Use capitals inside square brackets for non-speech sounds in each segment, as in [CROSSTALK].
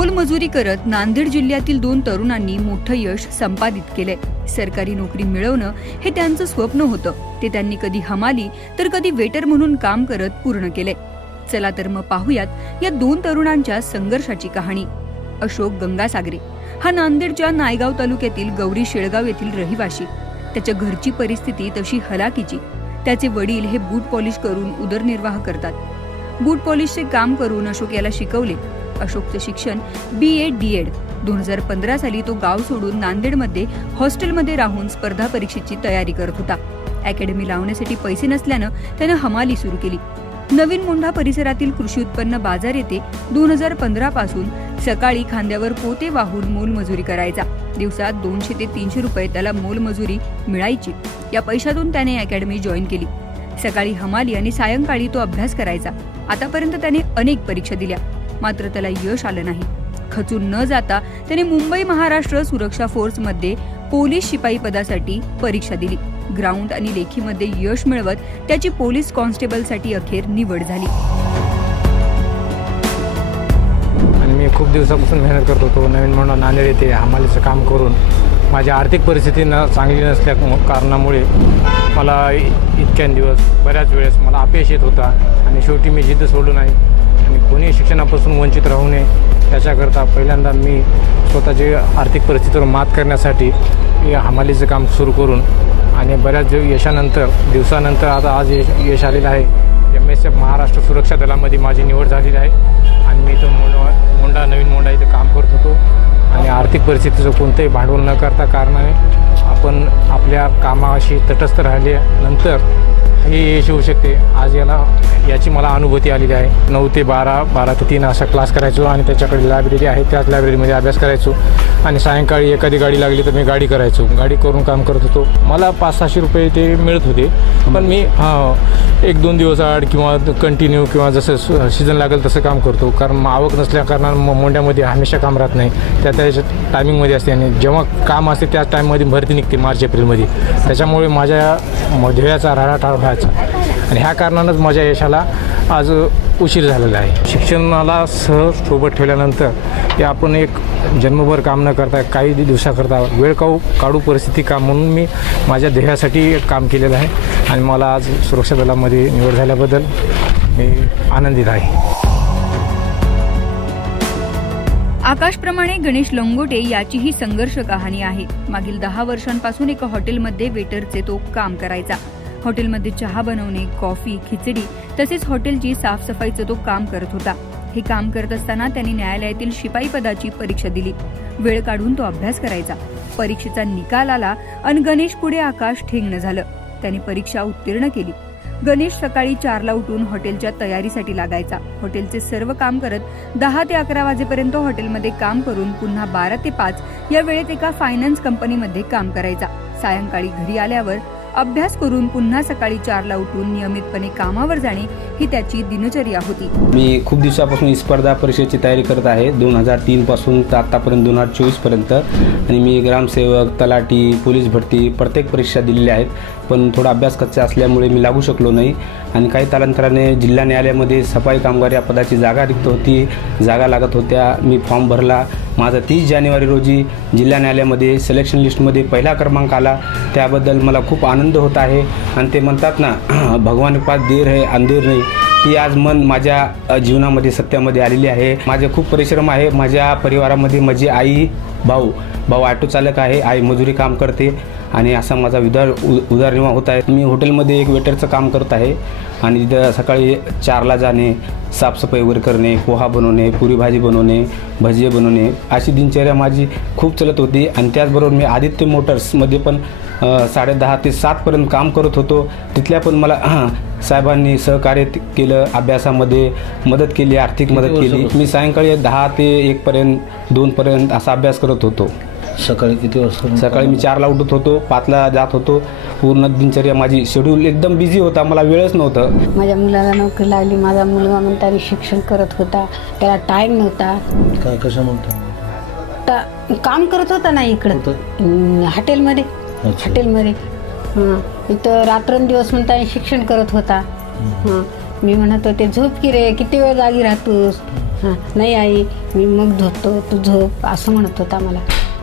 मोलमजुरी करत नांदेड जिल्ह्यातील दोन तरुणांनी मोठं यश संपादित केलंय. सरकारी नोकरी मिळवणं हे त्यांचं स्वप्न होतं. ते त्यांनी कधी हमाली तर कधी वेटर म्हणून काम करत पूर्ण केले चला तर मग पाहूयात या दोन तरुणांच्या संघर्षाची कहाणी. अशोक गंगासागरे. हा नांदेडच्या नायगाव तालुक्यातील गौरी शेळगाव येथील रहिवाशी. त्याच्या घरची परिस्थिती तशी हलाकीची त्याचे वडील हे बूट पॉलिश करून उदरनिर्वाह करतात. बूट पॉलिशचे काम करून अशोक याला शिकवले. अशोकचं शिक्षण बी एड डी एड दोन हजार पंधरा साली तो गाव सोडून नांदेडमध्ये हॉस्टेलमध्ये राहून स्पर्धा परीक्षेची तयारी करत होता. अकॅडमी लावण्यासाठी पैसे नसल्यानं त्यानं हमाली सुरू केली. नवीन मोंढा परिसरातील कृषी उत्पन्न बाजार येथे दोन हजार पंधरा पासून सकाळी खांद्यावर पोते वाहून मोलमजुरी करायचा. दिवसात दोनशे ते तीनशे रुपये त्याला मोलमजुरी मिळायची. या पैशातून त्याने अकॅडमी जॉईन केली. सकाळी हमाली आणि सायंकाळी तो अभ्यास करायचा. आतापर्यंत त्याने अनेक परीक्षा दिल्या. मात्र त्याला यश आलं नाही. खचून न जाता त्याने मुंबई महाराष्ट्र सुरक्षा फोर्समध्ये पोलीस शिपाई पदासाठी परीक्षा दिली. ग्राउंड आणि लेखीमध्ये यश मिळवत त्याची पोलीस कॉन्स्टेबलसाठी अखेर निवड झाली. आणि मी खूप दिवसापासून मेहनत करत होतो नवीन म्हणून नांदेड येथे हमालीचं काम करून माझी आर्थिक परिस्थिती न चांगली नसल्या कारणामुळे मला इ- इतक्या दिवस बऱ्याच वेळेस मला अपयश येत होता आणि शेवटी मी जिद्द सोडू नाही शिक्षणापासून वंचित राहू नये. त्याच्याकरता पहिल्यांदा मी स्वतःची आर्थिक परिस्थितीवर मात करण्यासाठी हमालीचं काम सुरू करून आणि बऱ्याच यशानंतर दिवसानंतर आता आज यश यश आलेलं आहे. एम एस एफ महाराष्ट्र सुरक्षा दलामध्ये माझी निवड झालेली आहे आणि मी इथं मोंडा मोंडा नवीन मोंडा इथं काम करत होतो. आणि आर्थिक परिस्थितीचं कोणतंही भांडवल न करता कारणाने आपण आपल्या कामाशी तटस्थ राहिल्यानंतर हे यश होऊ शकते. आज याला याची मला अनुभूती आलेली आहे. नऊ ते बारा बारा ते तीन असा क्लास करायचो आणि त्याच्याकडे लायब्ररी आहे. त्याच लायब्ररीमध्ये अभ्यास करायचो. आणि सायंकाळी एखादी गाडी लागली तर मी गाडी करायचो. गाडी करून काम करत होतो. मला पाच सहाशे रुपये ते मिळत होते. पण मी हां एक दोन दिवस आड किंवा कंटिन्यू किंवा जसं सीझन लागेल तसं काम करतो. कारण आवक नसल्या कारणानं म- मोंड्यामध्ये हमेशा काम राहत नाही. त्या त्याच्या टायमिंगमध्ये असते. आणि जेव्हा काम असते त्याच टाईममध्ये भरती निघते मार्च एप्रिलमध्ये. त्याच्यामुळे माझ्या म- ध्येयाचा राडाटाळ व्हायचा आणि ह्या कारणानंच माझ्या यशाला आज उशीर झालेला आहे. शिक्षणाला सहज सोबत ठेवल्यानंतर ते आपण एक जन्मभर काम न करता काही दिवसाकरता वेळ काढू काढू परिस्थिती काम म्हणून मी माझ्या ध्येयासाठी एक काम केलेलं आहे. आणि मला आज सुरक्षा दलामध्ये निवड झाल्याबद्दल मी आनंदित आहे. आकाशप्रमाणे गणेश लंगोटे याचीही संघर्ष कहाणी आहे. मागील दहा वर्षांपासून एका हॉटेलमध्ये वेटरचे तो काम करायचा. हॉटेलमध्ये चहा बनवणे कॉफी खिचडी तसेच हॉटेलची साफसफाईचं तो काम करत होता. हे काम करत असताना त्यांनी न्यायालयातील शिपाई पदाची परीक्षा दिली. वेळ काढून तो अभ्यास करायचा. परीक्षेचा निकाल आला आणि गणेश पुढे आकाश ठेंगणं झालं. त्याने परीक्षा उत्तीर्ण केली. गणेश सकाळी चारला उठून हॉटेलच्या तयारीसाठी लागायचा. हॉटेलचे सर्व काम करत दहा ते अकरा वाजेपर्यंत हॉटेलमध्ये काम करून पुन्हा बारा ते पाच या वेळेत एका फायनान्स कंपनीमध्ये काम करायचा. सायंकाळी घरी आल्यावर अभ्यास करून पुन्हा सकाळी चारला उठून नियमितपणे कामावर जाणे ही त्याची दिनचर्या होती. मी खूप दिवसापासून ही स्पर्धा परीक्षेची तयारी करत आहे. दोन हजार तीनपासून तर आत्तापर्यंत दोन हजार चोवीसपर्यंत आणि मी ग्रामसेवक तलाठी पोलीस भरती प्रत्येक परीक्षा दिलेल्या आहेत. पण थोडा अभ्यास कच्चा असल्यामुळे मी लागू शकलो नाही. आणि काही कालांतराने जिल्हा न्यायालयामध्ये सफाई कामगार या पदाची जागा रिक्त होती. जागा लागत होत्या. मी फॉर्म भरला. माझा तीस जानेवारी रोजी जिल्हा न्यायालयामध्ये सिलेक्शन लिस्टमध्ये पहिला क्रमांक आला. त्याबद्दल मला खूप आनंद होत आहे. आणि ते म्हणतात ना [CLEARS THROAT] भगवान पास देर आहे अंधेर नाही. ती आज मन माझ्या जीवनामध्ये सत्यामध्ये आलेली आहे. माझे खूप परिश्रम आहे. माझ्या परिवारामध्ये माझी आई भाऊ भाऊ ऑटो चालक आहे. आई मजुरी काम करते. आणि असा माझा उदार उ उदरनिर्वाह होत आहे. मी हॉटेलमध्ये एक वेटरचं काम करत आहे आणि तिथं सकाळी चारला जाणे साफसफाई वगैरे करणे पोहा बनवणे पुरी भाजी बनवणे भजी बनवणे अशी दिनचर्या माझी खूप चलत होती. आणि त्याचबरोबर मी आदित्य मोटर्समध्ये पण साडेदहा ते सातपर्यंत काम करत होतो. तिथल्या पण मला साहेबांनी सहकार्य केलं अभ्यासामध्ये मदत केली आर्थिक मदत केली. मी सायंकाळी दहा ते एकपर्यंत दोनपर्यंत असा अभ्यास करत होतो. सकाळी किती वाजता सकाळी मी चारला उठत होतो पाचला जात होतो. पूर्ण दिनचर्या माझी शेड्यूल एकदम बिझी होता मला वेळच नव्हतं. माझ्या मुलाला नोकरी लागली माझा मुलगा म्हणताना शिक्षण करत होता त्याला टाईम नव्हता. काय कसं म्हणतो? ता- काम करत होता ना इकडं. हॉटेलमध्ये. अच्छा. हॉटेलमध्ये. हां इथं रात्रंदिवस म्हणताना शिक्षण करत होता. हां मी म्हणत होते झोप की रे किती वेळ जागी राहतोस? हां नाही आई मी मग झोपतो तू झोप असं म्हणत होता मला.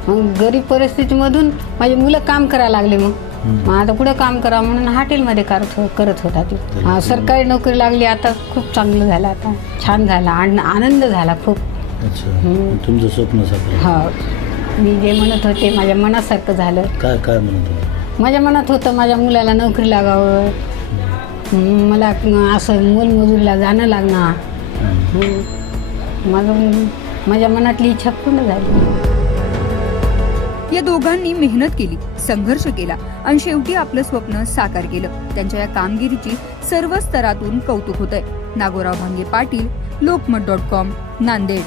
मग गरीब परिस्थितीमधून माझी मुलं काम करायला लागले मग. मग आता कुठं काम करा म्हणून हॉटेलमध्ये करत हो- करत होता ती. हां सरकारी नोकरी लागली आता खूप चांगलं झालं आता छान झालं आन- आनंद झाला खूप. अच्छा. तुमचं स्वप्न हा. मी जे म्हणत होते माझ्या मनासारखं झालं. काय काय म्हणत होता? माझ्या मनात होतं माझ्या मुलाला नोकरी लागावं. मला असं मोलमजुरीला जाणं लागणार. माझं माझ्या मनातली इच्छा पूर्ण झाली. या दोघांनी मेहनत केली संघर्ष केला आणि शेवटी आपलं स्वप्न साकार केलं. त्यांच्या या कामगिरीची सर्व स्तरातून कौतुक होत आहे नागोराव भांगे पाटील लोकमत डॉट कॉम नांदेड.